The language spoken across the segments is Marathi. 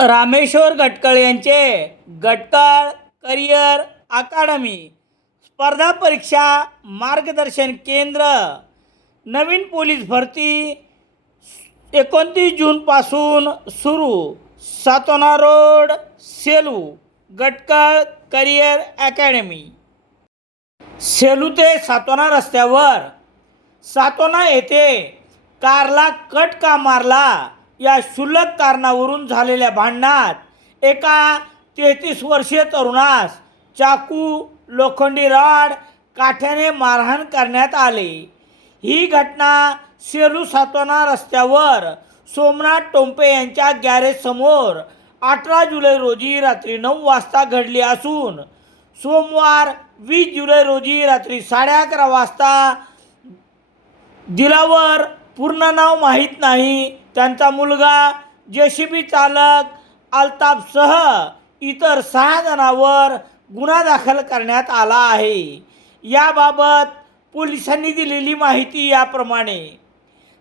रामेश्वर गटकळ यांचे गटकळ करिअर अकादमी स्पर्धा परीक्षा मार्गदर्शन केंद्र नवीन पोलीस भरती 29 जूनपासून सुरू. Satona road, Selu. Gatkal career academy. Selu ते सातोना रस्त्यावर सातोना येथे कारला कट का मारला या क्षुल्लक कारणावरून झालेल्या भांडणात एका 33 वर्षीय तरुणास चाकू, लोखंडी रॉड, काठ्याने मारहाण करण्यात आले. ही घटना सेलू सातोना रस्त्यावर सोमनाथ टोंपे यांच्या गॅरेजसमोर 18 जुलै रोजी रात्री 9 वाजता घडली असून सोमवार 20 जुलै रोजी रात्री 11:30 वाजता दिलावर पूर्ण नाव माहीत नाही त्यांचा मुलगा जेसीबी चालक अल्ताफसह इतर 6 जणांवर गुन्हा दाखल करण्यात आला आहे. याबाबत पोलिसांनी दिलेली माहिती याप्रमाणे.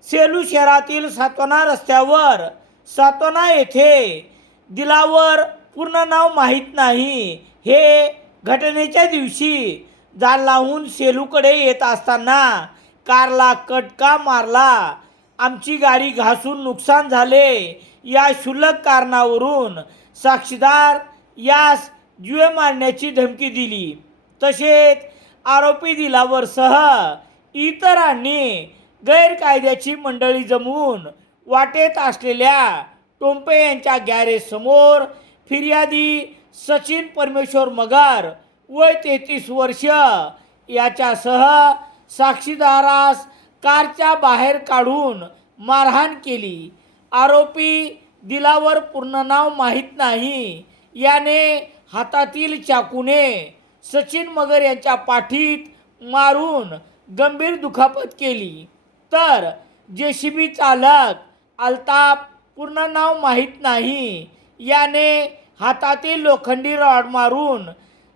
सेलू शहरातील सातोना रस्त्यावर सातोना येथे दिलावर पूर्ण नाव माहीत नाही हे घटनेच्या दिवशी जालन्याहून सेलूकडे येत असताना कारला कट का मारला, आमची गाडी घासून नुकसान झाले या क्षुल्लक कारणावरून साक्षीदार यास जीवे मारण्याची धमकी दिली. तसेच आरोपी दिलावरसह इतरांनी गैरकायद्याची मंडळी जमवून वाटेत असलेल्या टोंपे यांच्या गॅरेजसमोर फिर्यादी सचिन परमेश्वर मगर वय 33 वर्ष याच्यासह साक्षीदारास कारच्या बाहेर काढून मारहाण केली. आरोपी दिलावर पूर्ण नाव माहीत नाही याने हातातील चाकूने सचिन मगर यांच्या पाठीत मारून गंभीर दुखापत केली. तर जेसीबी चालक अल्ताफ पूर्ण नाव माहीत नाही याने हातातील लोखंडी रॉड मारून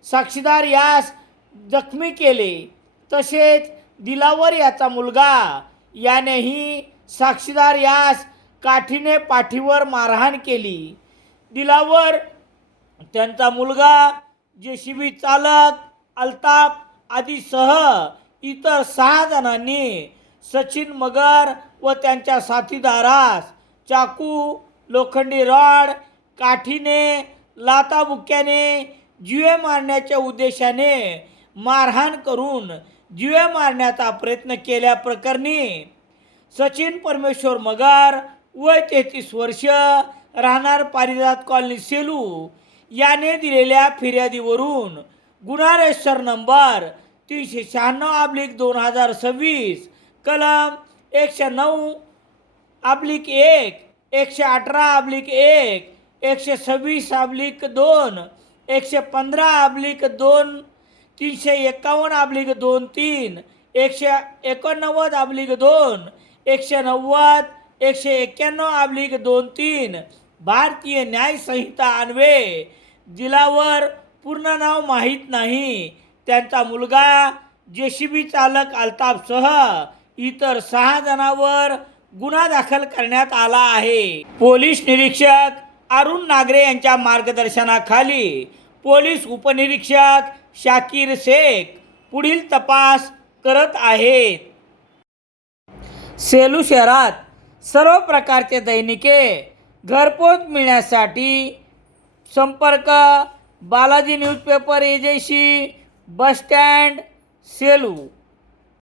साक्षीदार यास जखमी केले. तसेच दिलावर याचा मुलगा यानेही साक्षीदार यास काठीने पाठीवर मारहाण केली. दिलावर, त्यांचा मुलगा, जेसीबी चालक अल्ताफ आदीसह इतर 6 जणांनी सचिन मगर व त्यांच्या साथीदारास चाकू, लोखंडी रॉड, काठीने, लाथाबुक्क्याने जीवे मारण्याच्या उद्देशाने मारहाण करून जीवे मारण्याचा प्रयत्न केल्याप्रकरणी सचिन परमेश्वर मगर वय 33 वर्ष राहणार पारिजात कॉलनी सेलू याने दिलेल्या फिर्यादीवरून गुन्हा रजिस्टर नंबर 396/2026 कलम 109/1, 118/1, 126/2, 115/2, 351/2, 189/2, 190, 191/2-3 भारतीय न्याय संहिता अन्वये दिलावर पूर्ण नाव माहीत नाही त्यांचा मुलगा जेसीबी चालक अल्ताफसह इतर 6 जणांवर गुन्हा दाखल करण्यात आला आहे. पोलीस निरीक्षक अरुण नागरे यांच्या मार्गदर्शनाखाली पोलीस उपनिरीक्षक शाकीर शेख पुढील तपास करत आहेत. सेलू शहरात सर्व प्रकारचे दैनिके घरपोच मिळण्यासाठी संपर्क Balaji newspaper agency, bus stand, Selu.